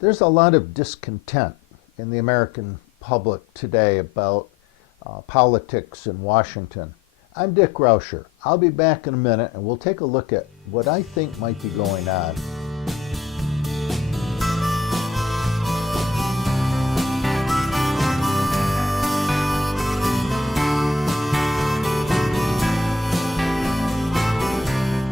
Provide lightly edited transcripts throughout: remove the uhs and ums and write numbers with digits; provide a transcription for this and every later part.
There's a lot of discontent in the American public today about politics in Washington. I'm Dick Rauscher. I'll be back in a minute and we'll take a look at what I think might be going on.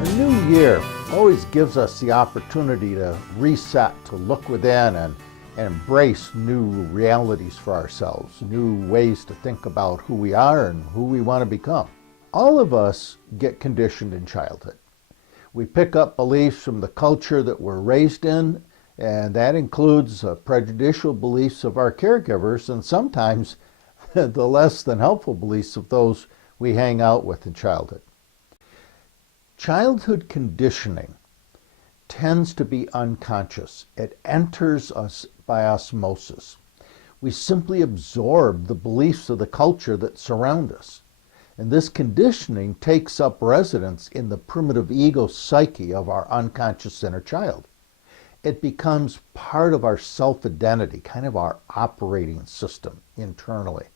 A new year always gives us the opportunity to reset, to look within and embrace new realities for ourselves, new ways to think about who we are and who we want to become. All of us get conditioned in childhood. We pick up beliefs from the culture that we're raised in, and that includes prejudicial beliefs of our caregivers and sometimes the less than helpful beliefs of those we hang out with in childhood. Childhood conditioning tends to be unconscious. It enters us by osmosis. We simply absorb the beliefs of the culture that surround us. And this conditioning takes up residence in the primitive ego psyche of our unconscious inner child. It becomes part of our self-identity, kind of our operating system internally,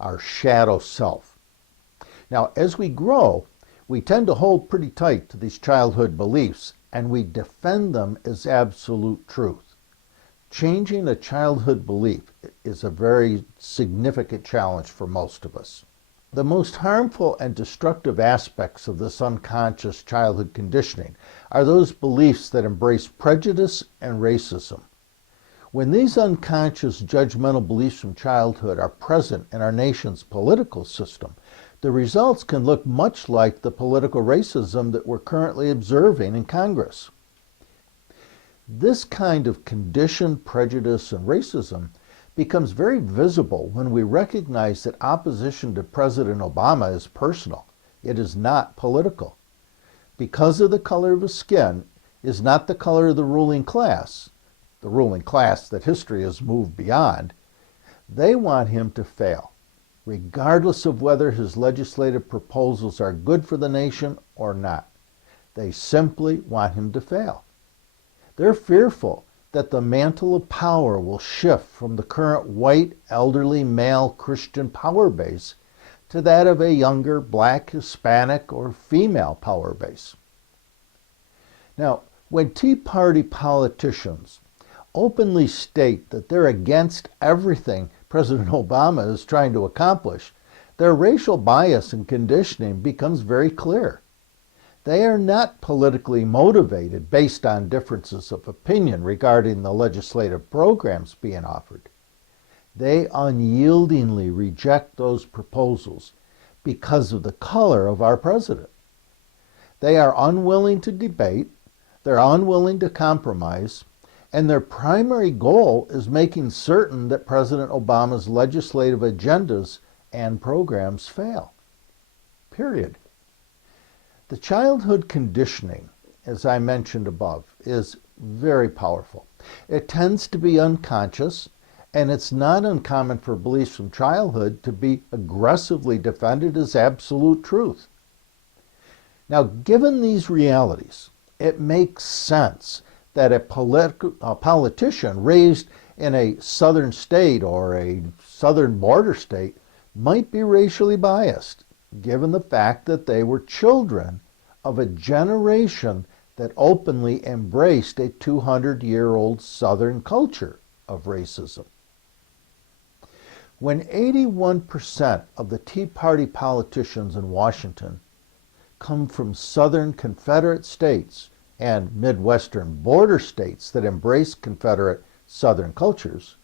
our shadow self. Now, as we grow, we tend to hold pretty tight to these childhood beliefs, and we defend them as absolute truth. Changing a childhood belief is a very significant challenge for most of us. The most harmful and destructive aspects of this unconscious childhood conditioning are those beliefs that embrace prejudice and racism. When these unconscious judgmental beliefs from childhood are present in our nation's political system, the results can look much like the political racism that we're currently observing in Congress. This kind of conditioned prejudice and racism becomes very visible when we recognize that opposition to President Obama is personal. It is not political. Because of the color of his skin is not the color of the ruling class that history has moved beyond. They want him to fail, regardless of whether his legislative proposals are good for the nation or not. They simply want him to fail. They're fearful that the mantle of power will shift from the current white, elderly, male Christian power base to that of a younger black, Hispanic, or female power base. Now, when Tea Party politicians openly state that they're against everything President Obama is trying to accomplish, their racial bias and conditioning becomes very clear. They are not politically motivated based on differences of opinion regarding the legislative programs being offered. They unyieldingly reject those proposals because of the color of our president. They are unwilling to debate, they're unwilling to compromise, and their primary goal is making certain that President Obama's legislative agendas and programs fail. Period. The childhood conditioning, as I mentioned above, is very powerful. It tends to be unconscious, and it's not uncommon for beliefs from childhood to be aggressively defended as absolute truth. Now, given these realities, it makes sense that a politician raised in a southern state or a southern border state might be racially biased, given the fact that they were children of a generation that openly embraced a 200-year-old Southern culture of racism. When 81% of the Tea Party politicians in Washington come from Southern Confederate states and Midwestern border states that embrace Confederate Southern cultures,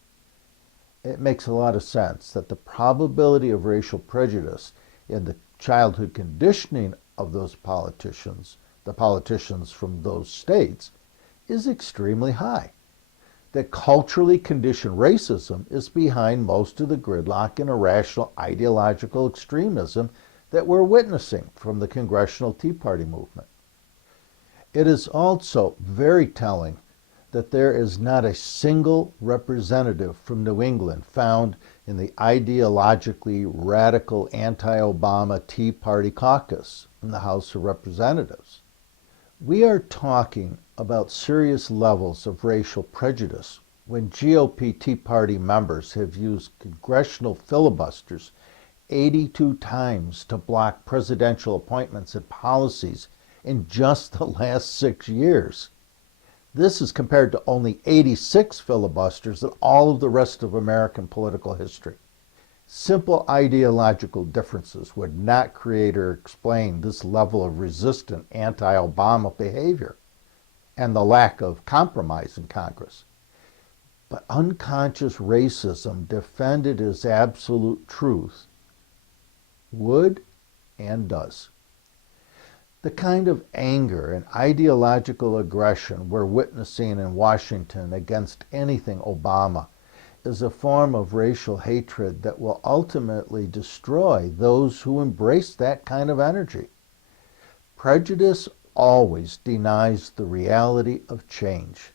it makes a lot of sense that the probability of racial prejudice in the childhood conditioning of those politicians, the politicians from those states, is extremely high. That culturally conditioned racism is behind most of the gridlock and irrational ideological extremism that we're witnessing from the Congressional Tea Party movement. It is also very telling that there is not a single representative from New England found in the ideologically radical anti-Obama Tea Party caucus in the House of Representatives. We are talking about serious levels of racial prejudice when GOP Tea Party members have used congressional filibusters 82 times to block presidential appointments and policies in just the last 6 years. This is compared to only 86 filibusters in all of the rest of American political history. Simple ideological differences would not create or explain this level of resistant anti-Obama behavior and the lack of compromise in Congress. But unconscious racism defended as absolute truth would and does. The kind of anger and ideological aggression we're witnessing in Washington against anything Obama is a form of racial hatred that will ultimately destroy those who embrace that kind of energy. Prejudice always denies the reality of change,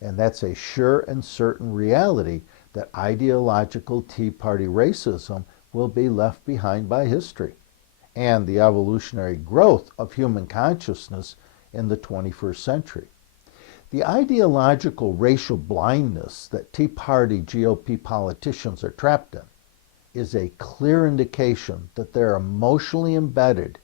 and that's a sure and certain reality that ideological Tea Party racism will be left behind by history and the evolutionary growth of human consciousness in the 21st century. The ideological racial blindness that Tea Party GOP politicians are trapped in is a clear indication that they're emotionally embedded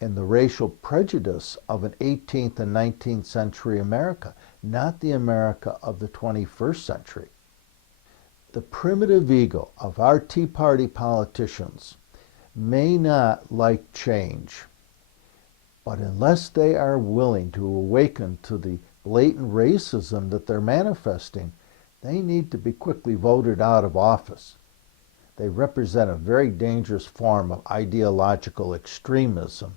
in the racial prejudice of an 18th and 19th century America, not the America of the 21st century. The primitive ego of our Tea Party politicians may not like change, but unless they are willing to awaken to the blatant racism that they're manifesting, they need to be quickly voted out of office. They represent a very dangerous form of ideological extremism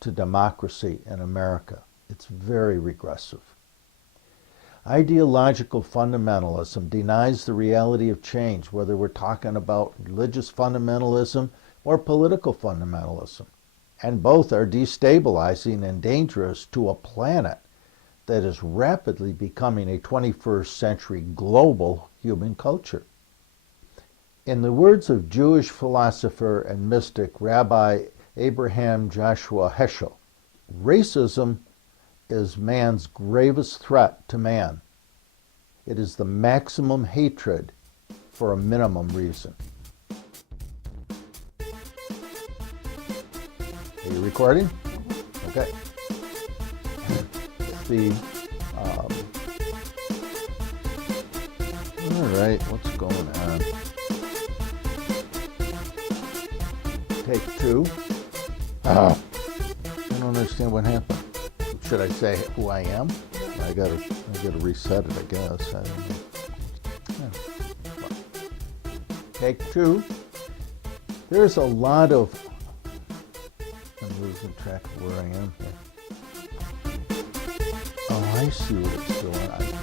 to democracy in America. It's very regressive. Ideological fundamentalism denies the reality of change, whether we're talking about religious fundamentalism or political fundamentalism, and both are destabilizing and dangerous to a planet that is rapidly becoming a 21st century global human culture. In the words of Jewish philosopher and mystic Rabbi Abraham Joshua Heschel, racism is man's gravest threat to man. It is the maximum hatred for a minimum reason. Are you recording? Okay. All right, what's going on? Take two. I don't understand what happened. Should I say who I am? I gotta reset it, I guess. I don't know. Yeah. Take two. There's a lot of. I'm losing track of where I am here. Oh, I see what it's doing.